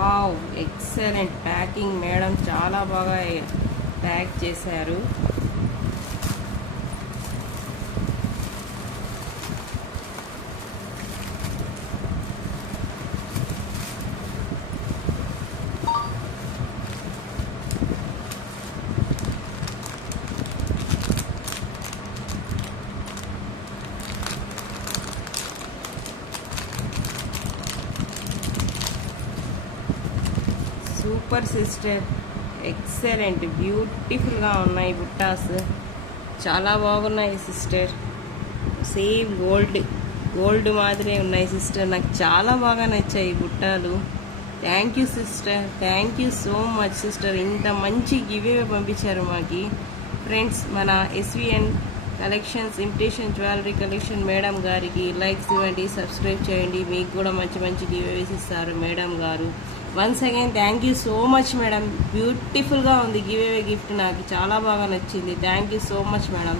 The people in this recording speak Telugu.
వావ్, ఎక్సలెంట్ ప్యాకింగ్ మేడం, చాలా బాగా ప్యాక్ చేశారు. సూపర్ సిస్టర్, ఎక్సలెంట్, బ్యూటిఫుల్గా ఉన్నాయి బుట్టాస్, చాలా బాగున్నాయి సిస్టర్. సేమ్ గోల్డ్ మాదిరే ఉన్నాయి సిస్టర్. నాకు చాలా బాగా నచ్చాయి బుట్టాలు. Thank you sister, thank you so much sister. ఇంత మంచి గివే పంపించారు మాకి. ఫ్రెండ్స్, మన SVN collections imitation jewellery collection madam గారికి లైక్స్ ఇవ్వండి, సబ్స్క్రైబ్ చేయండి. మీకు కూడా మంచి మంచి గివేస్ ఇస్తారు మేడం గారు. Once again thank you so much madam. బ్యూటిఫుల్గా ఉంది గివేవే గిఫ్ట్, నాకు చాలా బాగా నచ్చింది. Thank you so much madam.